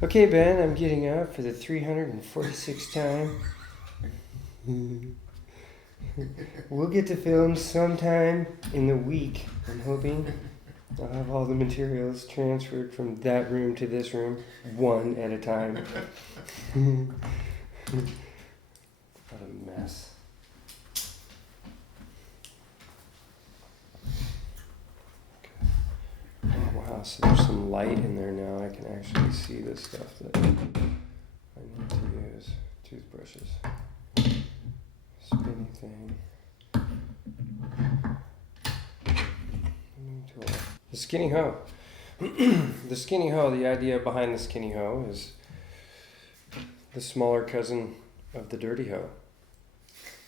Okay, Ben, I'm getting up for the 346th time. We'll get to film sometime in the week, I'm hoping. I'll have all the materials transferred from that room to this room, one at a time. What a mess. Oh wow, so there's some light in there now. I can actually see the stuff that I need to use. Toothbrushes. Spinny thing. Tool. The skinny hoe. The skinny hoe, the idea behind the skinny hoe is the smaller cousin of the dirty hoe.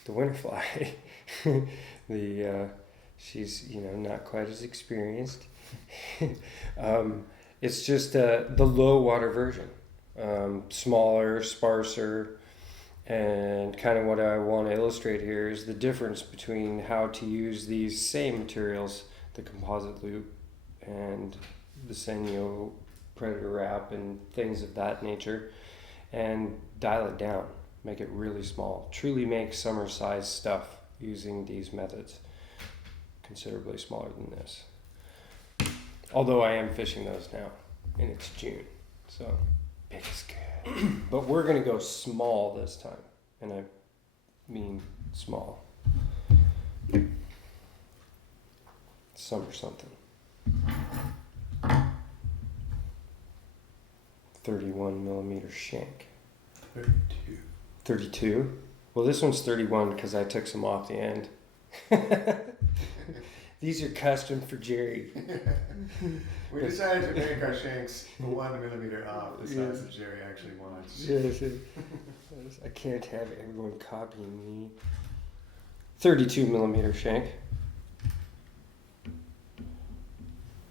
The winterfly. She's, not quite as experienced. It's just the low water version, smaller, sparser, and kind of what I want to illustrate here is the difference between how to use these same materials, the Composite Loop and the Senyo Predator Wrap and things of that nature, and dial it down, make it really small, truly make summer size stuff using these methods, considerably smaller than this. Although I am fishing those now, and it's June, so big is good. But we're gonna go small this time, and I mean small. Summer something. 31 millimeter shank. 32. 32? Well, this one's 31 because I took some off the end. These are custom for Jerry. We decided to make our shanks 1 millimeter off the size that Jerry actually wants. Yes. I can't have everyone copying me. 32 millimeter shank.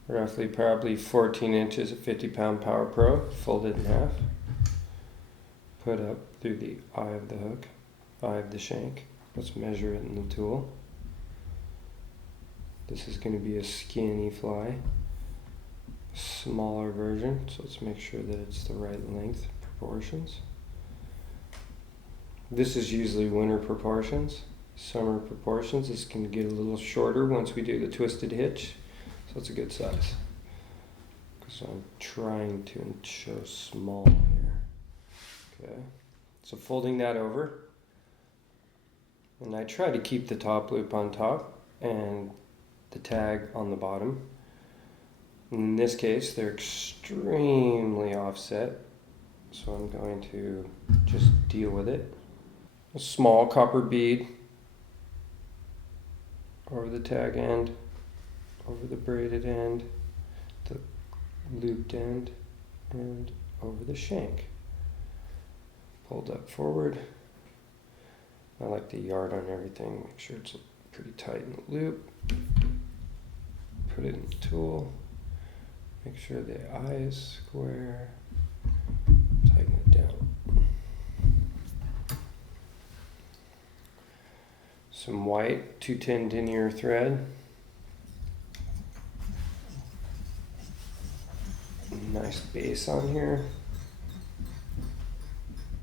Roughly probably 14 inches of 50-pound Power Pro, folded in half. Put up through the eye of the hook, eye of the shank. Let's measure it in the tool. This is going to be a skinny fly, smaller version, so let's make sure that it's the right length proportions. This is usually winter proportions. Summer proportions, this can get a little shorter once we do the twisted hitch, so it's a good size. So I'm trying to show small here. Okay, so folding that over, and I try to keep the top loop on top and the tag on the bottom. In this case, they're extremely offset, so I'm going to just deal with it. A small copper bead over the tag end, over the braided end, the looped end, and over the shank. Pulled up forward. I like the yard on everything, make sure it's pretty tight in the loop. Put it in the tool, make sure the eye is square, tighten it down. Some white 210 denier thread. Nice base on here.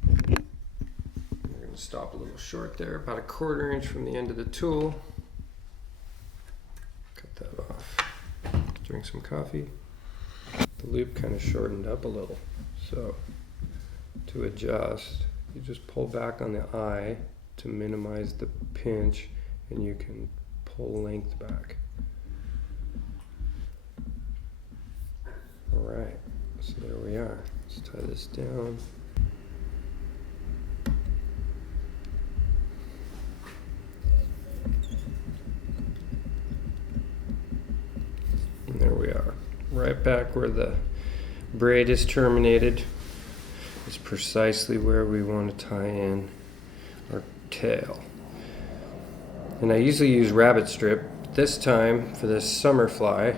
We're going to stop a little short there, about 1/4 inch from the end of the tool. Cut that off. Drink some coffee. The loop kind of shortened up a little, so to adjust, you just pull back on the eye to minimize the pinch, and you can pull length back. Alright, so there we are. Let's tie this down. And there we are. Right back where the braid is terminated is precisely where we want to tie in our tail. And I usually use rabbit strip. This time for this summer fly,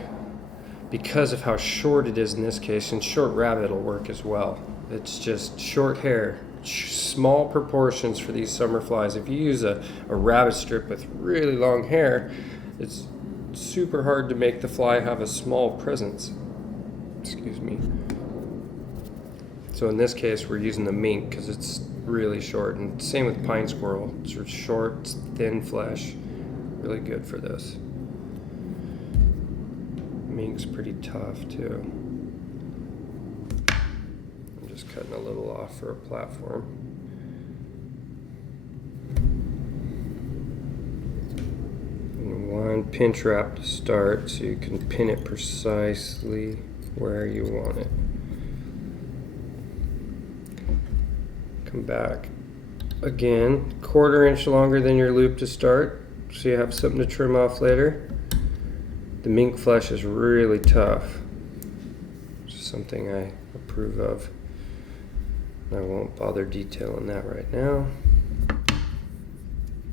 because of how short it is in this case, and short rabbit will work as well. It's just short hair, small proportions for these summer flies. If you use a rabbit strip with really long hair, it's super hard to make the fly have a small presence. Excuse me. So in this case, we're using the mink because it's really short, and same with pine squirrel. It's short, it's thin flesh, really good for this. Mink's pretty tough too. I'm just cutting a little off for a platform. And one pinch wrap to start so you can pin it precisely where you want it. Come back again, 1/4 inch longer than your loop to start, so you have something to trim off later. The mink flesh is really tough, which is something I approve of. I won't bother detailing that right now.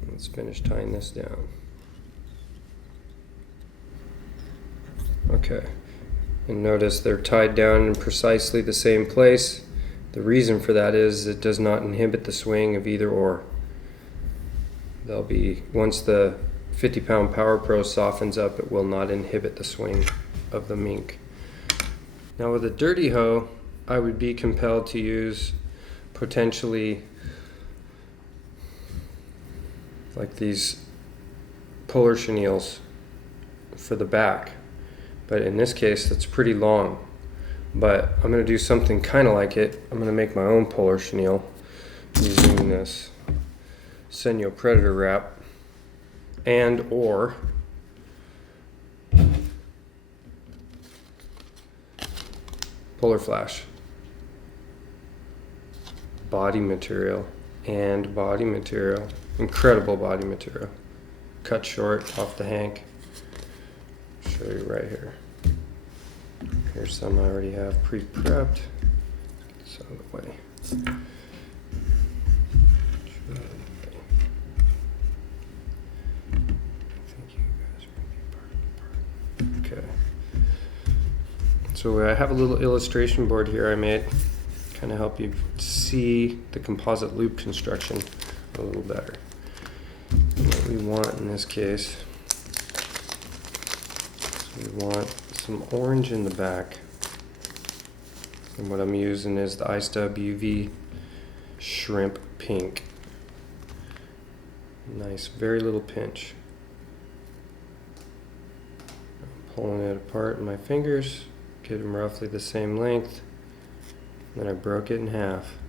Let's finish tying this down. Okay, and notice they're tied down in precisely the same place. The reason for that is it does not inhibit the swing of either or. They'll be, once the 50-pound Power Pro softens up, it will not inhibit the swing of the mink. Now with a dirty hoe, I would be compelled to use potentially like these puller chenilles for the back. But in this case, that's pretty long. But I'm going to do something kind of like it. I'm going to make my own puller chenille using this Senyo Predator wrap and or puller flash. Body material and body material. Incredible body material. Cut short off the hank. Show you right here. Here's some I already have pre-prepped. Get this out of the way. Thank you guys for being part of the party. Okay. So I have a little illustration board here I made, kind of help you see the composite loop construction a little better. And what we want in this case, we want some orange in the back, and what I'm using is the iStub UV shrimp pink. Nice, very little pinch. I'm pulling it apart in my fingers, get them roughly the same length, then I broke it in half.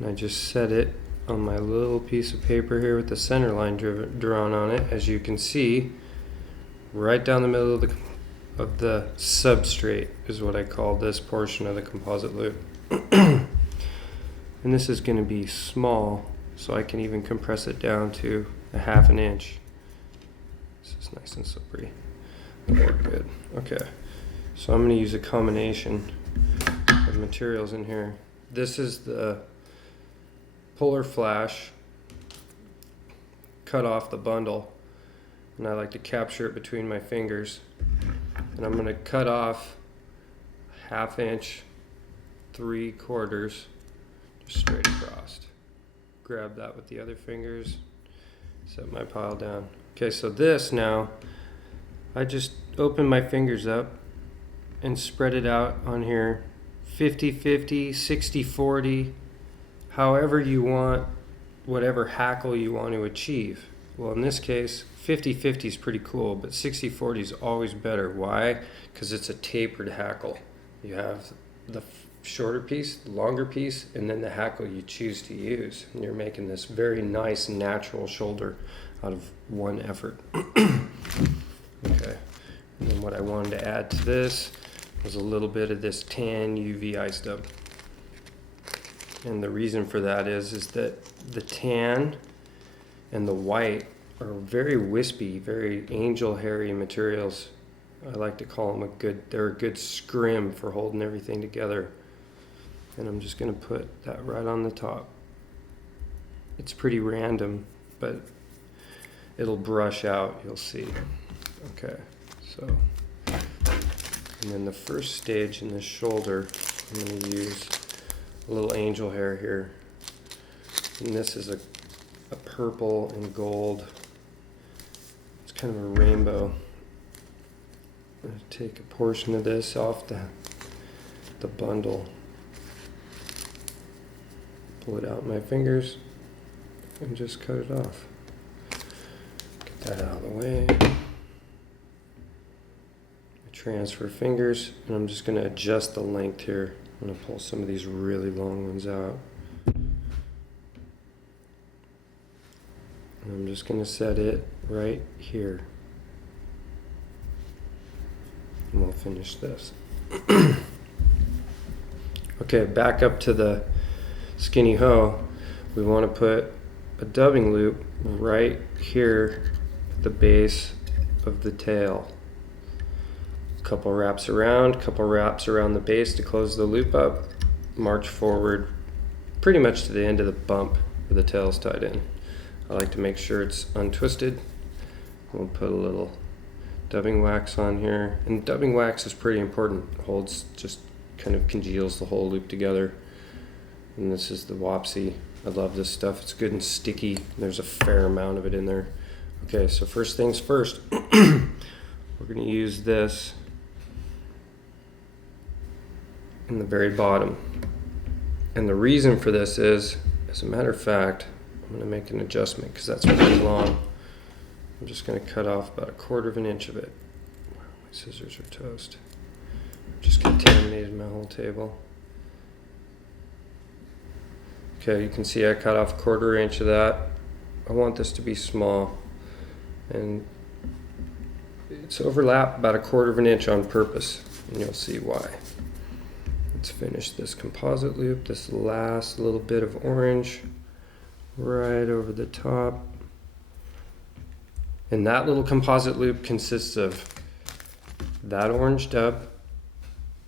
And I just set it on my little piece of paper here with the center line drawn on it, as you can see. Right down the middle of the substrate is what I call this portion of the composite loop. And this is going to be small, so I can even compress it down to a 1/2 inch. This is nice and slippery. That'll work good. Okay, so I'm going to use a combination of materials in here. This is the puller flash cut off the bundle, and I like to capture it between my fingers, and I'm going to cut off 1/2 inch 3/4 just straight across. Grab that with the other fingers, set my pile down. Okay, so this now, I just open my fingers up and spread it out on here 50-50, 60-40, however you want, whatever hackle you want to achieve. Well, in this case, 50-50 is pretty cool, but 60-40 is always better. Why? Because it's a tapered hackle. You have the shorter piece, the longer piece, and then the hackle you choose to use. And you're making this very nice, natural shoulder out of one effort. Okay. And then what I wanted to add to this was a little bit of this tan UV iStub. And the reason for that is that the tan and the white are very wispy, very angel hairy materials. I like to call them they're a good scrim for holding everything together. And I'm just going to put that right on the top. It's pretty random, but it'll brush out, you'll see. Okay, so, and then the first stage in this shoulder, I'm going to use a little angel hair here. And this is a purple and gold. It's kind of a rainbow. I'm going to take a portion of this off the the bundle. Pull it out in my fingers and just cut it off. Get that out of the way. Transfer fingers, and I'm just going to adjust the length here. I'm going to pull some of these really long ones out. And I'm just going to set it right here. And we'll finish this. Okay, back up to the skinny hoe. We want to put a dubbing loop right here at the base of the tail. Couple wraps around the base to close the loop up, march forward pretty much to the end of the bump where the tail is tied in. I like to make sure it's untwisted. We'll put a little dubbing wax on here, and dubbing wax is pretty important. It holds, just kind of congeals the whole loop together. And this is the OPST. I love this stuff. It's good and sticky. There's a fair amount of it in there. Okay, so first things first, we're going to use this in the very bottom. And the reason for this is, as a matter of fact, I'm going to make an adjustment because that's pretty long. I'm just going to cut off about 1/4 inch of it. Wow, my scissors are toast. Just contaminated my whole table. Okay, you can see I cut off 1/4 inch of that. I want this to be small, and it's overlapped about 1/4 inch on purpose, and you'll see why. Let's finish this composite loop, this last little bit of orange right over the top. And that little composite loop consists of that orange dub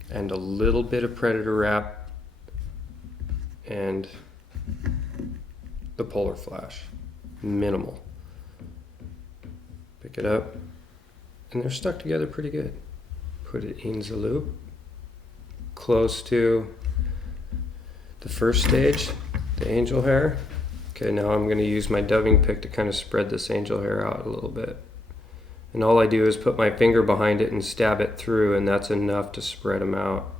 and a little bit of predator wrap and the polar flash. Minimal. Pick it up, and they're stuck together pretty good. Put it in the loop, close to the first stage, the angel hair. Okay, now I'm going to use my dubbing pick to kind of spread this angel hair out a little bit. And all I do is put my finger behind it and stab it through, and that's enough to spread them out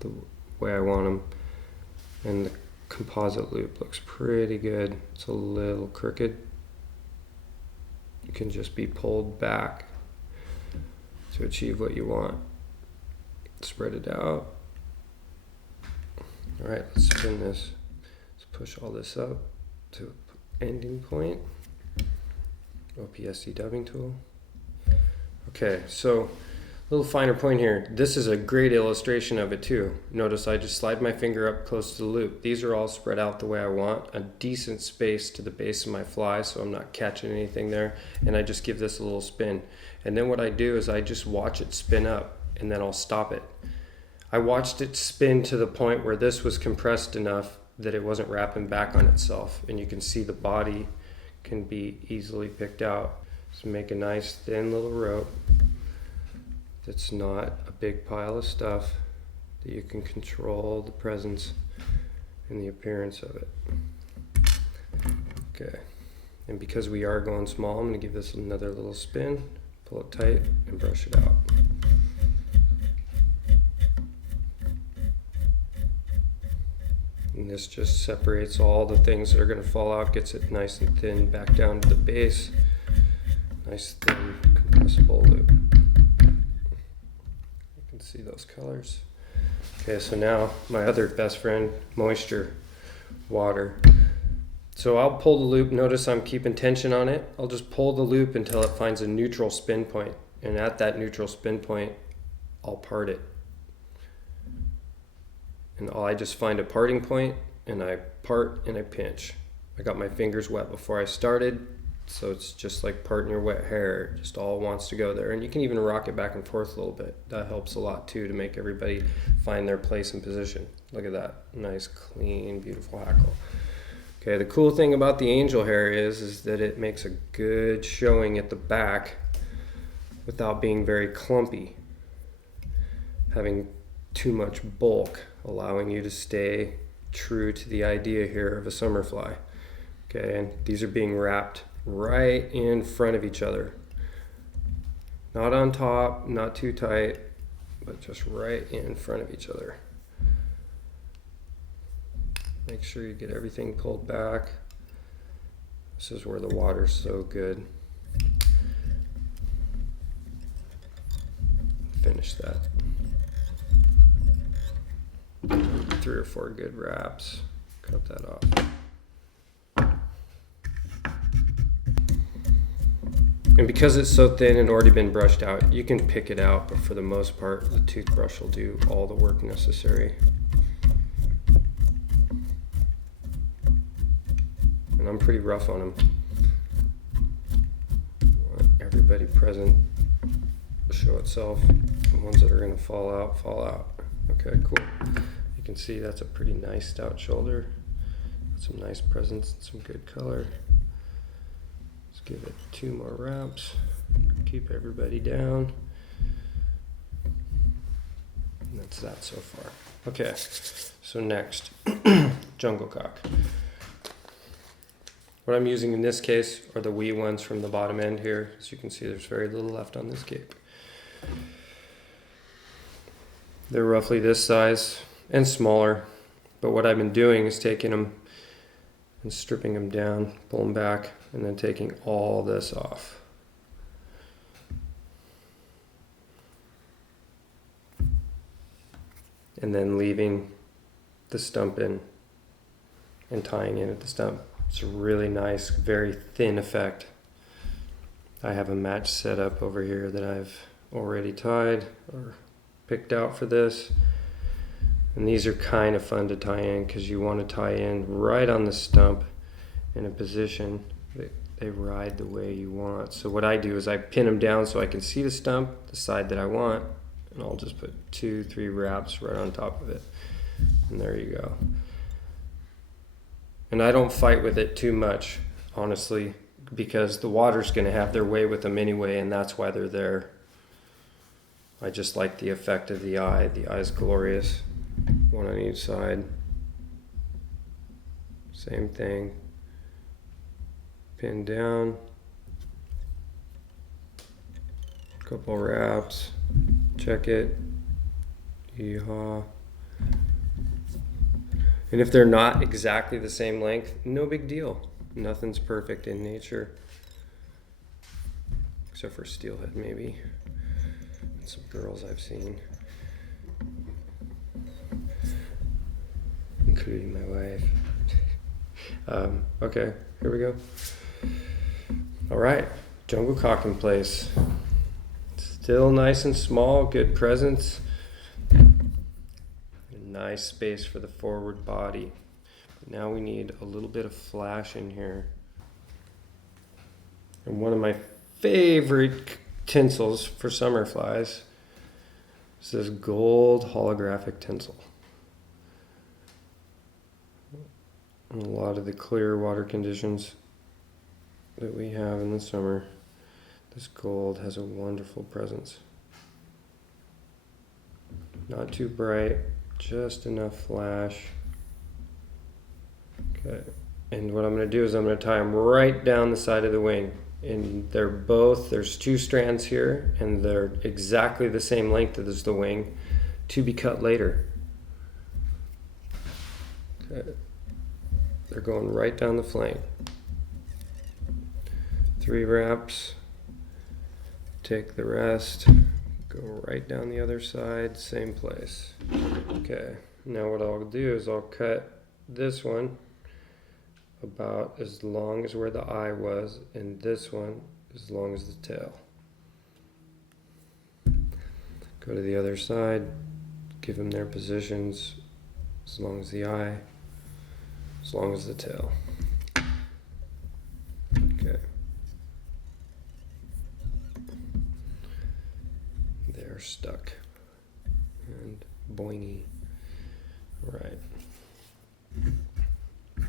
the way I want them. And the composite loop looks pretty good. It's a little crooked. You can just be pulled back to achieve what you want. Spread it out. All right, let's spin this. Let's push all this up to ending point. OPST dubbing tool. Okay, so a little finer point here. This is a great illustration of it too. Notice I just slide my finger up close to the loop. These are all spread out the way I want. A decent space to the base of my fly so I'm not catching anything there. And I just give this a little spin. And then what I do is I just watch it spin up, and then I'll stop it. I watched it spin to the point where this was compressed enough that it wasn't wrapping back on itself. And you can see the body can be easily picked out. So make a nice thin little rope that's not a big pile of stuff, that you can control the presence and the appearance of it. Okay, and because we are going small, I'm going to give this another little spin, pull it tight, and brush it out. And this just separates all the things that are going to fall out, gets it nice and thin back down to the base. Nice thin compressible loop. You can see those colors. Okay, so now my other best friend, moisture, water. So I'll pull the loop. Notice I'm keeping tension on it. I'll just pull the loop until it finds a neutral spin point. And at that neutral spin point, I'll part it. And I just find a parting point, and I part and I pinch. I got my fingers wet before I started, so it's just like parting your wet hair. It just all wants to go there. And you can even rock it back and forth a little bit. That helps a lot too, to make everybody find their place and position. Look at that. Nice, clean, beautiful hackle. Okay, the cool thing about the angel hair is that it makes a good showing at the back without being very clumpy. Having too much bulk, allowing you to stay true to the idea here of a summer fly. Okay, and these are being wrapped right in front of each other. Not on top, not too tight, but just right in front of each other. Make sure you get everything pulled back. This is where the water's so good. Finish that. 3 or 4 good wraps. Cut that off. And because it's so thin and already been brushed out, you can pick it out, but for the most part, the toothbrush will do all the work necessary. And I'm pretty rough on them. Want everybody present to show itself. The ones that are going to fall out, fall out. Okay, cool. You can see that's a pretty nice stout shoulder. Got some nice presence and some good color. Let's give it 2 more wraps. Keep everybody down. And that's that so far. Okay, so next, jungle cock. What I'm using in this case are the wee ones from the bottom end here. As you can see, there's very little left on this cape. They're roughly this size and smaller, but what I've been doing is taking them and stripping them down, pull them back, and then taking all this off. And then leaving the stump in and tying in at the stump. It's a really nice, very thin effect. I have a match set up over here that I've already tied or picked out for this. And these are kind of fun to tie in because you want to tie in right on the stump in a position that they ride the way you want. So what I do is I pin them down so I can see the stump, the side that I want, and I'll just put 2-3 wraps right on top of it. And there you go. And I don't fight with it too much, honestly, because the water's going to have their way with them anyway, and that's why they're there. I just like the effect of the eye. The eye's glorious. One on each side. Same thing. Pin down. Couple wraps. Check it. Yeehaw. And if they're not exactly the same length, no big deal. Nothing's perfect in nature. Except for steelhead, maybe. And some girls I've seen. Including my wife. Okay, here we go. All right, jungle cock in place. Still nice and small, good presence. Nice space for the forward body. But now we need a little bit of flash in here. And one of my favorite tinsels for summer flies is this gold holographic tinsel. And a lot of the clear water conditions that we have in the summer, this gold has a wonderful presence. Not too bright. Just enough flash. Okay, and what I'm going to do is I'm going to tie them right down the side of the wing. And they're both, there's 2 strands here, and they're exactly the same length as the wing to be cut later. Okay, they're going right down the flank. 3 wraps, take the rest. Go right down the other side, same place. Okay, now what I'll do is I'll cut this one about as long as where the eye was, and this one as long as the tail. Go to the other side, give them their positions as long as the eye, as long as the tail. Okay. Stuck and boingy. Right.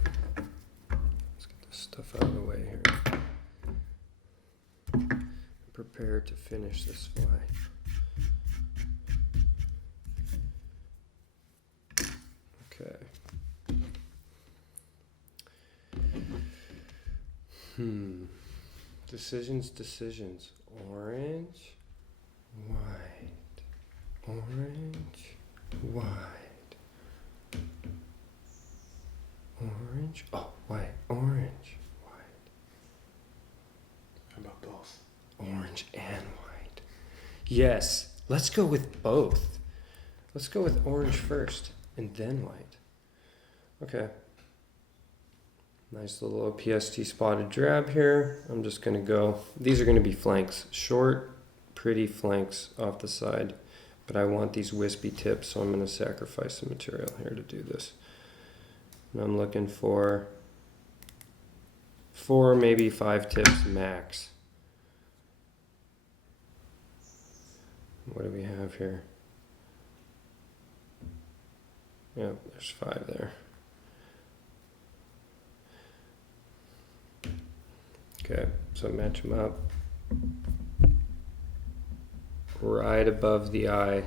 Let's get this stuff out of the way here. Prepare to finish this fly. Okay. Decisions. Orange. White. orange, white, orange, oh, white, orange, white. How about both? Orange and white. Yes, let's go with both. Let's go with orange first and then white. Okay. Nice little OPST spotted drab here. I'm just going to go, these are going to be flanks. Short, pretty flanks off the side. But I want these wispy tips, so I'm going to sacrifice some material here to do this. And I'm looking for 4, maybe 5 tips max. What do we have here? Yep, there's 5 there. Okay, so match them up. Right above the eye.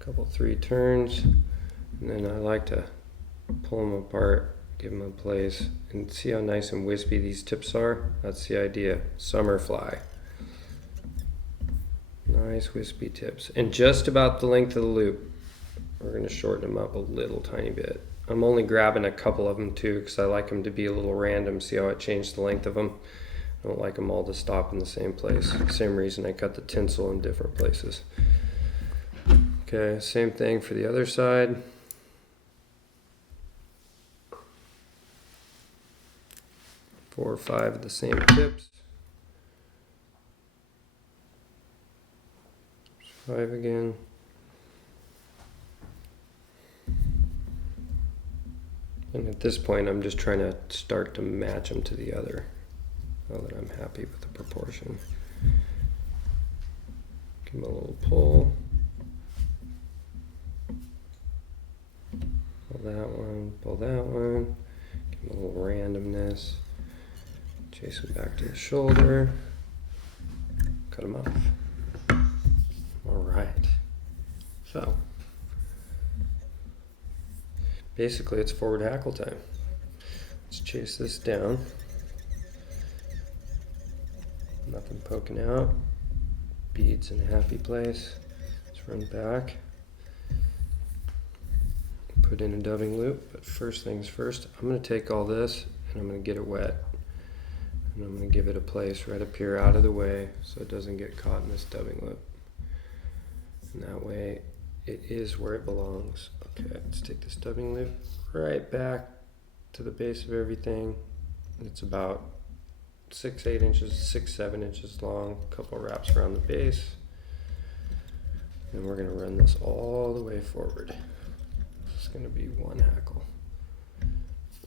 Couple 3 turns, and then I like to pull them apart, give them a place, and see how nice and wispy these tips are. That's the idea. Summer fly. Nice wispy tips, and just about the length of the loop. We're going to shorten them up a little tiny bit. I'm only grabbing a couple of them too because I like them to be a little random. See how I changed the length of them? I don't like them all to stop in the same place. Same reason I cut the tinsel in different places. Okay, same thing for the other side. Four or 5 of the same tips. 5 again. And at this point, I'm just trying to start to match them to the other, now that I'm happy with the proportion. Give them a little pull. Pull that one, pull that one. Give them a little randomness. Chase them back to the shoulder. Cut them off. All right. So, basically, it's forward hackle time. Let's chase this down. Nothing poking out. Beads in a happy place. Let's run back. Put in a dubbing loop, but first things first, I'm going to take all this and I'm going to get it wet. And I'm going to give it a place right up here out of the way so it doesn't get caught in this dubbing loop. And that way, it is where it belongs. Okay, let's take this dubbing loop right back to the base of everything. It's about 6-8 inches, 6-7 inches long. A couple wraps around the base. And we're going to run this all the way forward. This is going to be one hackle.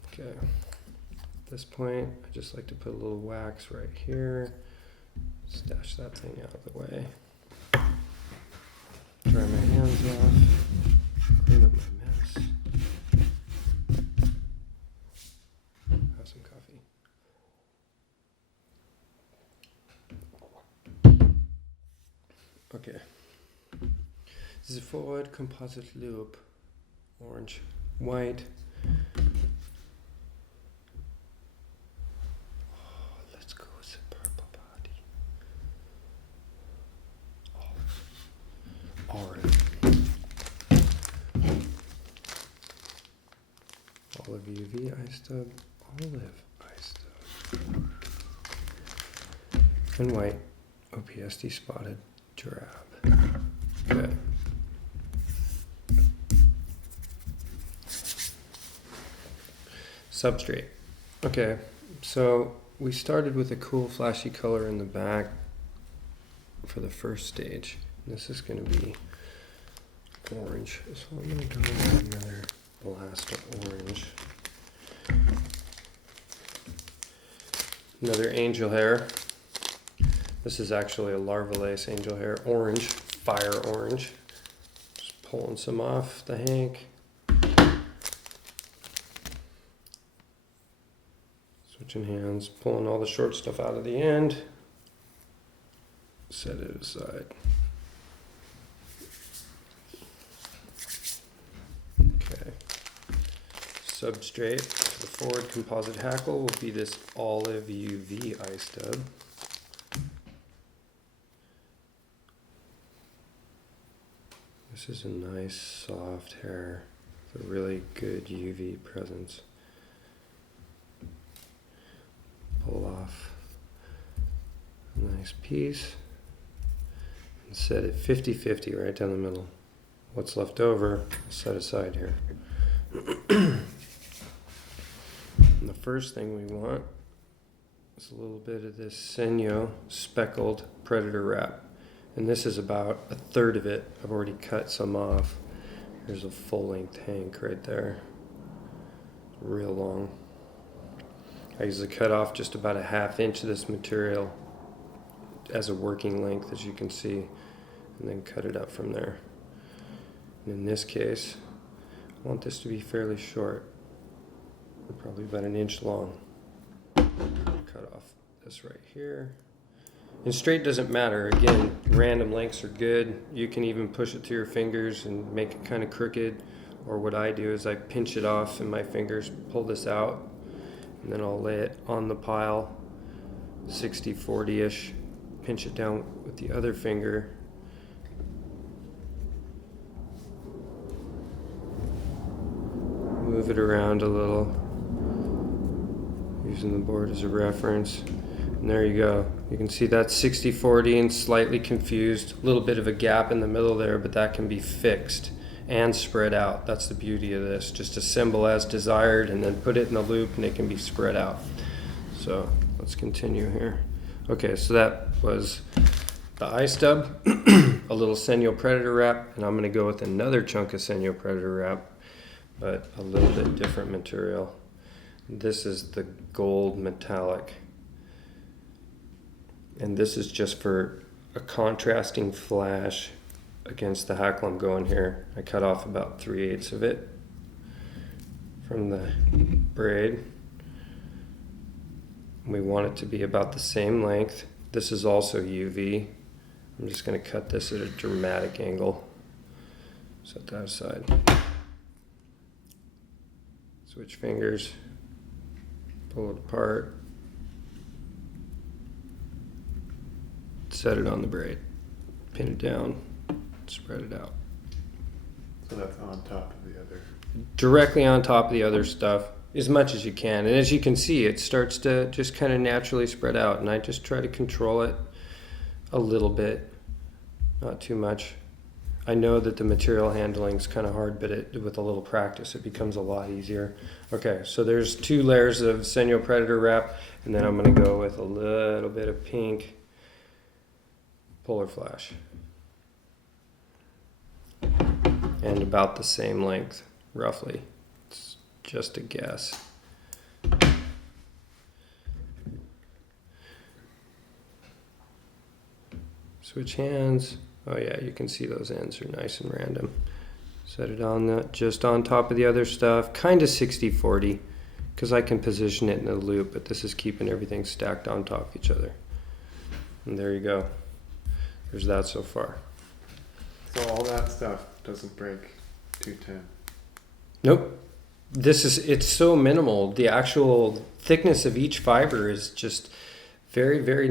Okay. At this point, I just like to put a little wax right here. Stash that thing out of the way. Dry my hands off, clean up my mess. Have some coffee. Okay. This is a forward composite loop. Orange, white. Oh, let's go with the purple body. Orange. Olive UV eye stub, olive eye stub. And white, OPST spotted drab. Okay. Substrate. Okay, so we started with a cool flashy color in the back for the first stage. This is going to be orange, so I'm going to go with another blast of orange. Another angel hair. This is actually a larva lace angel hair. Orange, fire orange. Just pulling some off the hank. Switching hands, pulling all the short stuff out of the end. Set it aside. Okay. Substrate for the forward composite hackle will be this olive UV eye stub. This is a nice soft hair with a really good UV presence. Pull off a nice piece and set it 50-50 right down the middle. What's left over, set aside here. And the first thing we want is a little bit of this Senyo speckled predator wrap. And this is about a third of it. I've already cut some off. There's a full-length hank right there. Real long. I usually cut off just about a 1/2 inch of this material as a working length, as you can see, and then cut it up from there. And in this case, I want this to be fairly short, probably about 1 inch long. Cut off this right here. And straight doesn't matter. Again, random lengths are good. You can even push it through your fingers and make it kind of crooked. Or what I do is I pinch it off in my fingers, pull this out, and then I'll lay it on the pile, 60-40-ish, pinch it down with the other finger. Move it around a little, using the board as a reference. And there you go. You can see that's 60-40 and slightly confused. A little bit of a gap in the middle there, but that can be fixed and spread out. That's the beauty of this. Just assemble as desired and then put it in the loop and it can be spread out. So let's continue here. Okay, so that was the eye stub, a little Senyo Predator wrap, and I'm going to go with another chunk of Senyo Predator wrap, but a little bit different material. This is the gold metallic. And this is just for a contrasting flash against the hackle I'm going here. I cut off about 3/8 of it from the braid. We want it to be about the same length. This is also UV. I'm just going to cut this at a dramatic angle. Set that aside. Switch fingers, pull it apart, set it on the braid, pin it down, spread it out. So that's on top of the other. Directly on top of the other stuff, as much as you can. And as you can see, it starts to just kind of naturally spread out. And I just try to control it a little bit, not too much. I know that the material handling is kind of hard, but with a little practice, it becomes a lot easier. Okay, so there's 2 layers of Senyo Predator wrap, and then I'm going to go with a little bit of pink polar flash. And about the same length, roughly. It's just a guess. Switch hands. Oh yeah, you can see those ends are nice and random. Set it on just on top of the other stuff, kind of 60-40, because I can position it in a loop, but this is keeping everything stacked on top of each other. And there you go. There's that so far. So all that stuff doesn't break 210. Nope. It's so minimal. The actual thickness of each fiber is just very, very,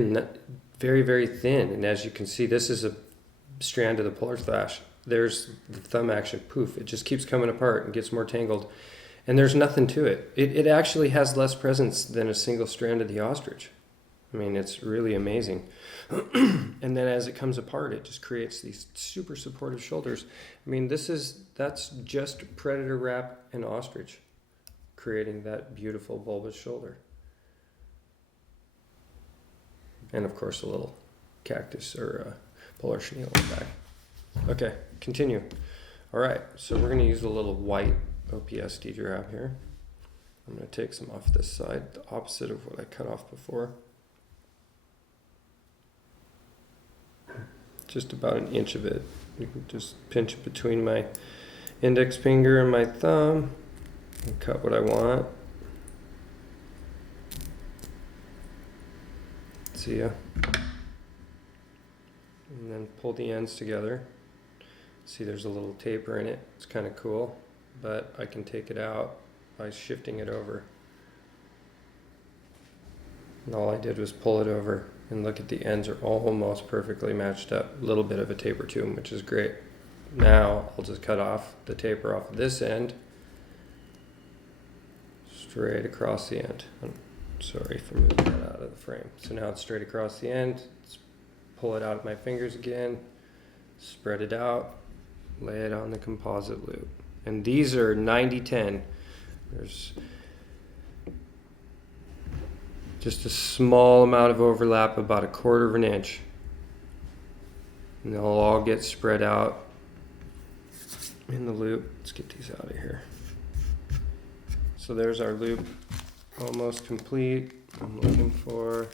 very, very thin. And as you can see, this is a strand of the polar flash. There's the thumb action. Poof. It just keeps coming apart and gets more tangled. And there's nothing to it. It actually has less presence than a single strand of the ostrich. I mean, it's really amazing. And then as it comes apart, it just creates these super supportive shoulders. I mean, that's just predator wrap and ostrich creating that beautiful bulbous shoulder. And of course, a little cactus or polar chenille on the back. Okay, continue. All right, so we're going to use a little white OPST wrap here. I'm going to take some off this side, the opposite of what I cut off before. Just about 1 inch of it. You can just pinch it between my index finger and my thumb and cut what I want. See ya. And then pull the ends together. See, there's a little taper in it. It's kind of cool, but I can take it out by shifting it over. And all I did was pull it over, and look at the ends are almost perfectly matched up. A little bit of a taper to them, which is great. Now I'll just cut off the taper off of this end, straight across the end. I'm sorry for moving that out of the frame. So now it's straight across the end. Let's pull it out of my fingers again, spread it out, lay it on the composite loop. And these are 90-10. There's just a small amount of overlap, about 1/4 of an inch. And they'll all get spread out in the loop. Let's get these out of here. So there's our loop, almost complete. I'm looking for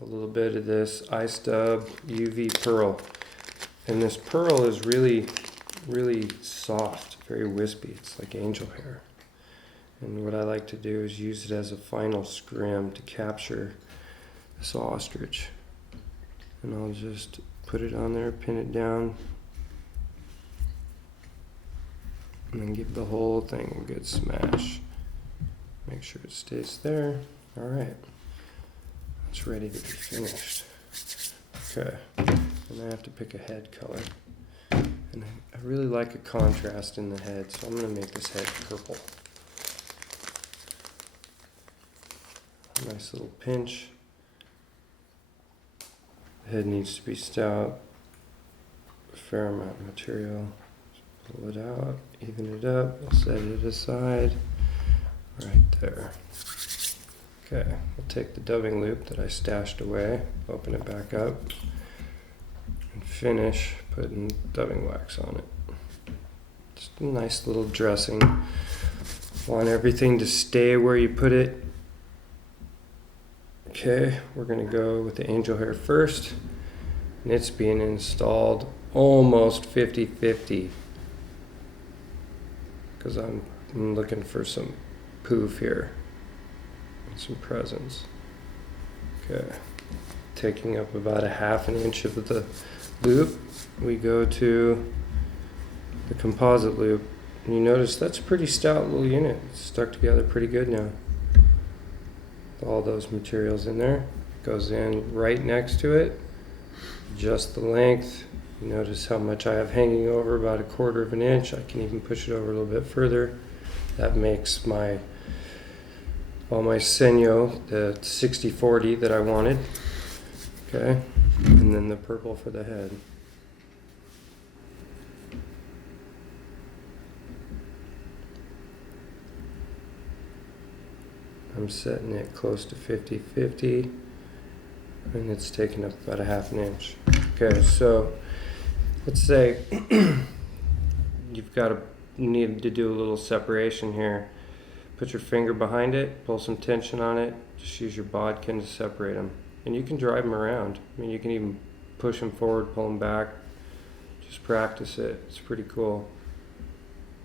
a little bit of this iStub UV pearl. And this pearl is really, really soft, very wispy. It's like angel hair. And what I like to do is use it as a final scrim to capture this ostrich. And I'll just put it on there, pin it down, and then give the whole thing a good smash. Make sure it stays there. All right, it's ready to be finished. Okay, and I have to pick a head color. And I really like a contrast in the head, so I'm gonna make this head purple. A nice little pinch. The head needs to be stout, a fair amount of material. Just pull it out, even it up, we'll set it aside, right there. Okay, we'll take the dubbing loop that I stashed away, open it back up, and finish putting dubbing wax on it. Just a nice little dressing. Want everything to stay where you put it. Okay, we're going to go with the angel hair first, and it's being installed almost 50-50 because I'm looking for some poof here and some presence. Okay, taking up about 1/2 inch of the loop, we go to the composite loop, and you notice that's a pretty stout little unit. It's stuck together pretty good now. All those materials in there, goes in right next to it, just the length. You notice how much I have hanging over, about 1/4 of an inch. I can even push it over a little bit further. That makes my senyo, the 60-40 that I wanted. Okay, and then the purple for the head. I'm setting it close to 50-50, and it's taking up about 1/2 inch. Okay, so let's say you need to do a little separation here. Put your finger behind it, pull some tension on it, just use your bodkin to separate them. And you can drive them around. I mean, you can even push them forward, pull them back. Just practice it. It's pretty cool.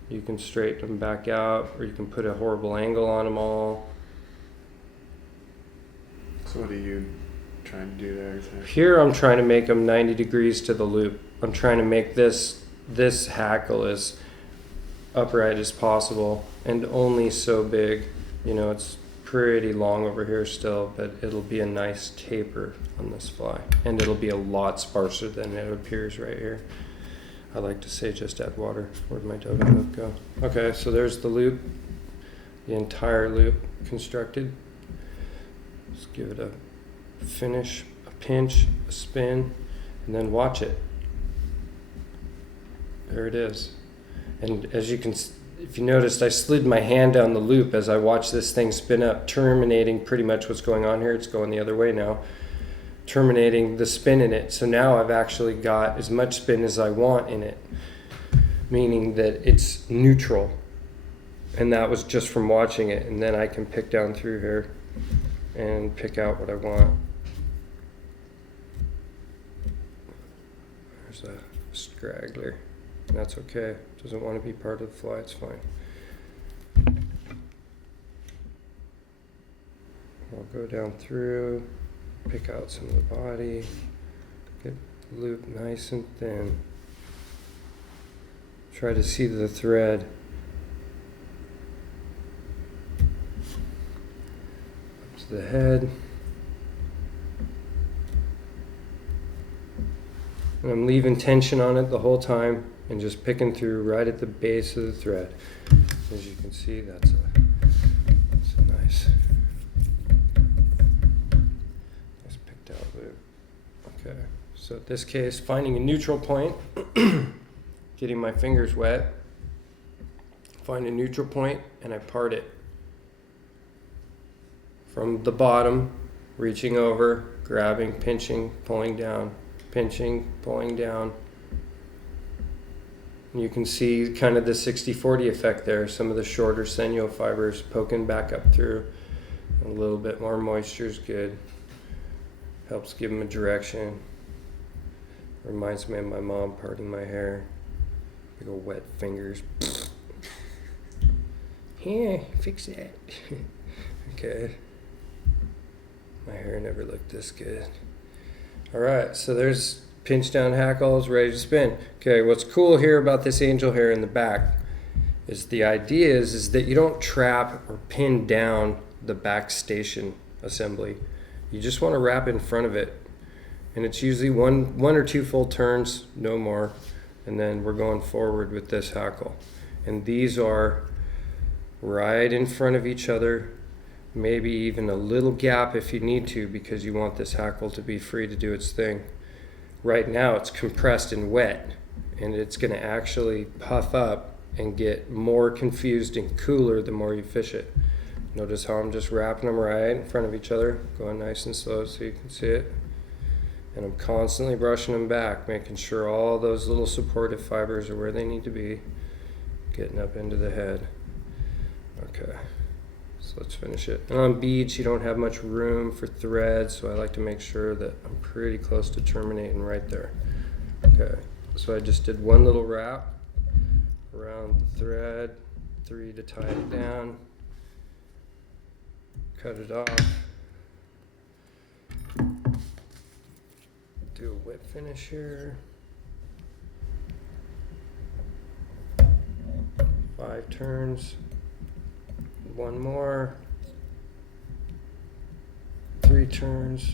You can straighten them back out, or you can put a horrible angle on them all. So what are you trying to do there? Here I'm trying to make them 90 degrees to the loop. I'm trying to make this hackle as upright as possible, and only so big. You know, it's pretty long over here still, but it'll be a nice taper on this fly, and it'll be a lot sparser than it appears right here. I like to say just add water. Where'd my dubbing loop go? Okay, so there's the loop, the entire loop constructed. Just give it a finish, a pinch, a spin, and then watch it. There it is. And as you can, if you noticed, I slid my hand down the loop as I watched this thing spin up, terminating pretty much what's going on here. It's going the other way now, terminating the spin in it. So now I've actually got as much spin as I want in it, meaning that it's neutral. And that was just from watching it. And then I can pick down through here and pick out what I want. There's a straggler. And that's okay. Doesn't want to be part of the fly, it's fine. I'll go down through, pick out some of the body, get the loop nice and thin. Try to see the thread. Up to the head. And I'm leaving tension on it the whole time and just picking through right at the base of the thread. As you can see, that's a nice picked out loop. Okay, so in this case, finding a neutral point, getting my fingers wet, find a neutral point, and I part it from the bottom, reaching over, grabbing, pinching, pulling down, pinching, pulling down. And you can see kind of the 60-40 effect there. Some of the shorter sinew fibers poking back up through. A little bit more moisture is good. Helps give them a direction. Reminds me of my mom parting my hair. Big old wet fingers. Here, fix that. Okay. My hair never looked this good. Alright, so there's pinch down hackles ready to spin. Okay, what's cool here about this angel hair in the back is the idea is that you don't trap or pin down the back station assembly. You just want to wrap in front of it. And it's usually one or two full turns, no more. And then we're going forward with this hackle. And these are right in front of each other. Maybe even a little gap if you need to, because you want this hackle to be free to do its thing. Right now it's compressed and wet, and it's going to actually puff up and get more confused and cooler the more you fish it. Notice how I'm just wrapping them right in front of each other, going nice and slow so you can see it. And I'm constantly brushing them back, making sure all those little supportive fibers are where they need to be, getting up into the head. Okay. So let's finish it. And on beads, you don't have much room for threads, so I like to make sure that I'm pretty close to terminating right there. Okay, so I just did one little wrap around the thread, 3 to tie it down, cut it off, do a wet finish here, 5 turns. One more, 3 turns,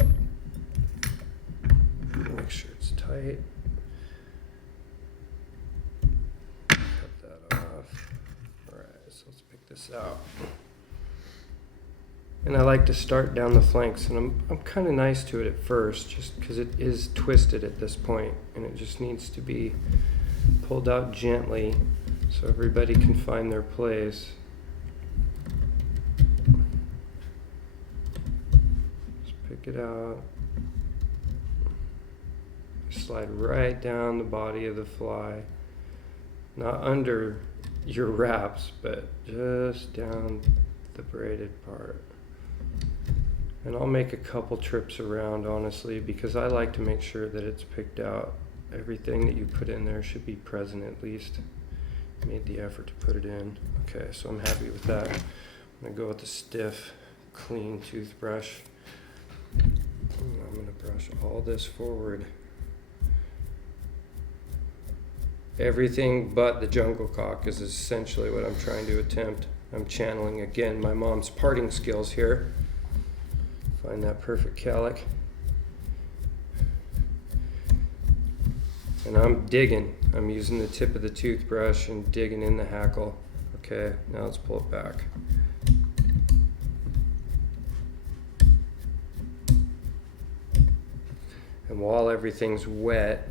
make sure it's tight, cut that off. Alright, so let's pick this out. And I like to start down the flanks, and I'm kind of nice to it at first, just because it is twisted at this point, and it just needs to be pulled out gently so everybody can find their place. Pick it out, slide right down the body of the fly, not under your wraps, but just down the braided part. And I'll make a couple trips around, honestly, because I like to make sure that it's picked out. Everything that you put in there should be present at least. Made the effort to put it in. Okay, so I'm happy with that. I'm gonna go with a stiff, clean toothbrush. I'm going to brush all this forward. Everything but the jungle cock is essentially what I'm trying to attempt. I'm channeling again my mom's parting skills here. Find that perfect calic. And I'm digging. I'm using the tip of the toothbrush and digging in the hackle. Okay, now let's pull it back. And while everything's wet,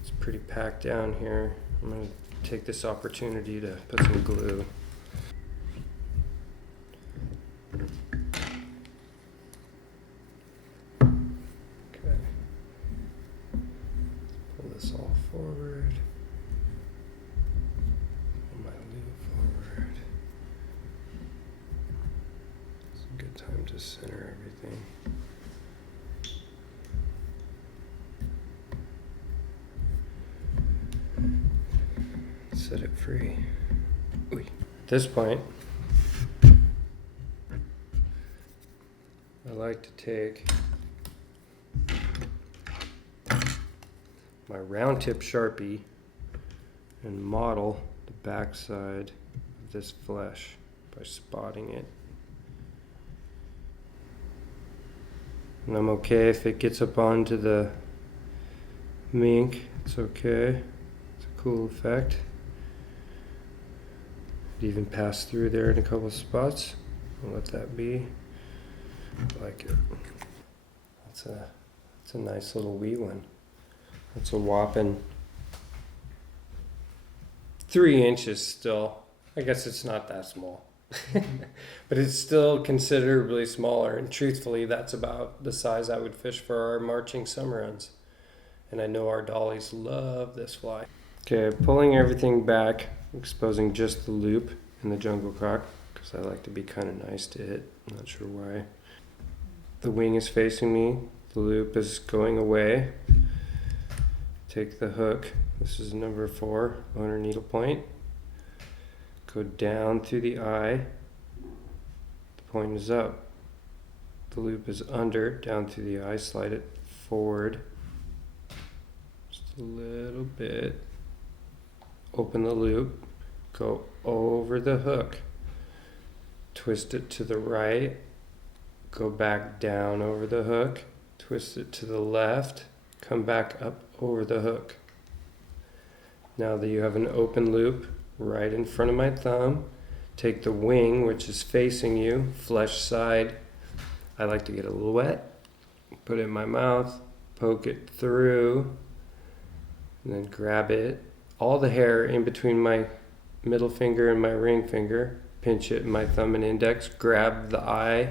it's pretty packed down here, I'm going to take this opportunity to put some glue. Okay. Pull this all forward. Pull my loop forward. It's a good time to center everything. Set it free. Oy. At this point, I like to take my round tip Sharpie and model the back side of this flesh by spotting it. And I'm okay if it gets up onto the mink. It's okay. It's a cool effect. It even passed through there in a couple of spots. I'll let that be. I like it. It's a nice little wee one. It's a whopping 3 inches still. I guess it's not that small. But it's still considerably smaller, and truthfully that's about the size I would fish for our marching summer runs. And I know our dollies love this fly. Okay, pulling everything back, exposing just the loop and the jungle cock, because I like to be kind of nice to it. I'm not sure why. The wing is facing me, the loop is going away. Take the hook, this is number 4, boner needle point. Go down through the eye, the point is up. The loop is under, down through the eye, slide it forward. Just a little bit. Open the loop, go over the hook. Twist it to the right, go back down over the hook, twist it to the left, come back up over the hook. Now that you have an open loop right in front of my thumb, take the wing, which is facing you, flesh side. I like to get a little wet, put it in my mouth, poke it through, and then grab it. All the hair in between my middle finger and my ring finger, pinch it in my thumb and index, grab the eye,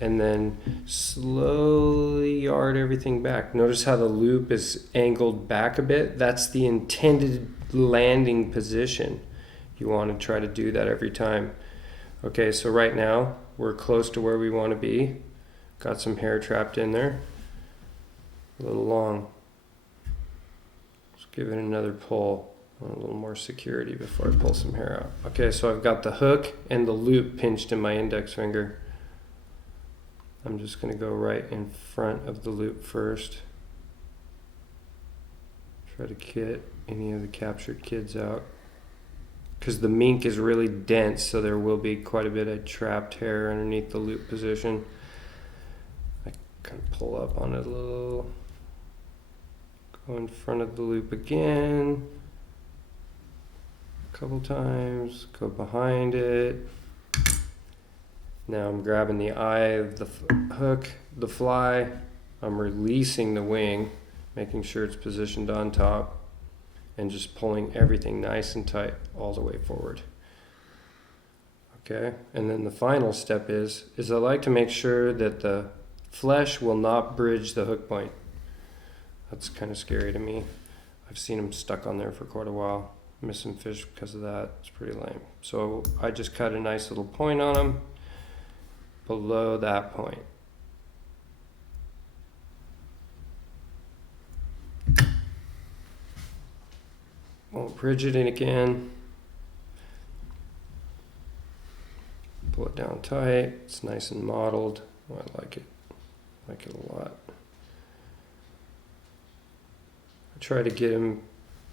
and then slowly yard everything back. Notice how the loop is angled back a bit. That's the intended landing position. You want to try to do that every time. Okay, so right now we're close to where we want to be. Got some hair trapped in there. A little long. Let's give it another pull. A little more security before I pull some hair out. Okay, so I've got the hook and the loop pinched in my index finger. I'm just going to go right in front of the loop first. Try to get any of the captured kids out. Because the mink is really dense, so there will be quite a bit of trapped hair underneath the loop position. I kind of pull up on it a little. Go in front of the loop again. A couple times. Go behind it. Now I'm grabbing the eye of the hook, the fly. I'm releasing the wing, making sure it's positioned on top, and just pulling everything nice and tight all the way forward. Okay, and then the final step is I like to make sure that the flesh will not bridge the hook point. That's kind of scary to me. I've seen them stuck on there for quite a while. Missing fish because of that. It's pretty lame. So I just cut a nice little point on them below that point. Won't bridge it in again. Pull it down tight. It's nice and mottled. Oh, I like it. I like it a lot. I try to get him.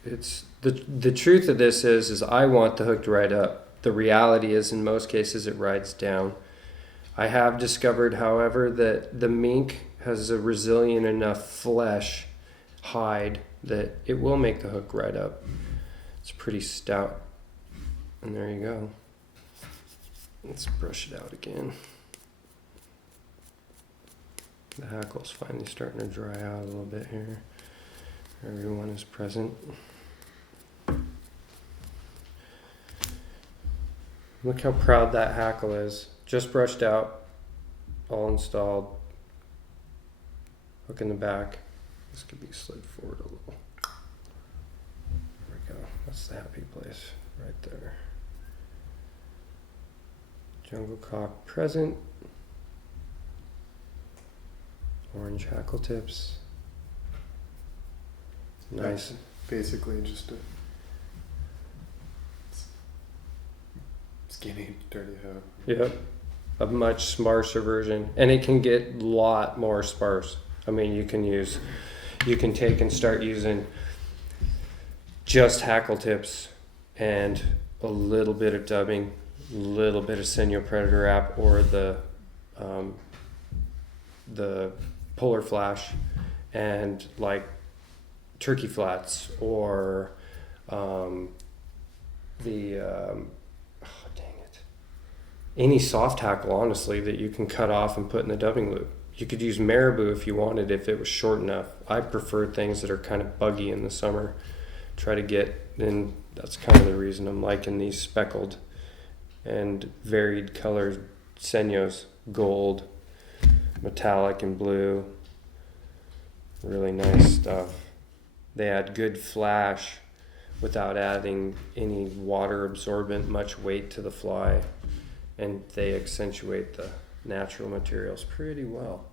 It's the truth of this is I want the hook to ride up. The reality is in most cases it rides down. I have discovered, however, that the mink has a resilient enough flesh hide that it will make the hook ride up. It's pretty stout. And there you go. Let's brush it out again. The hackle's finally starting to dry out a little bit here. Everyone is present. Look how proud that hackle is. Just brushed out, all installed. Hook in the back. This could be slid forward a little. There we go. That's the happy place right there. Jungle cock present. Orange hackle tips. Nice. That's basically just a skinny, dirty hoe. Yep. A much sparser version. And it can get a lot more sparse. I mean, you can take and start using just hackle tips and a little bit of dubbing, a little bit of Senio Predator app, or the polar flash, and like turkey flats or any soft tackle, honestly, that you can cut off and put in the dubbing loop. You could use marabou if you wanted, if it was short enough. I prefer things that are kind of buggy in the summer. Try to get, and that's kind of the reason I'm liking these speckled and varied colored senyos, gold, metallic, and blue. Really nice stuff. They add good flash without adding any water absorbent, much weight to the fly, and they accentuate the natural materials pretty well.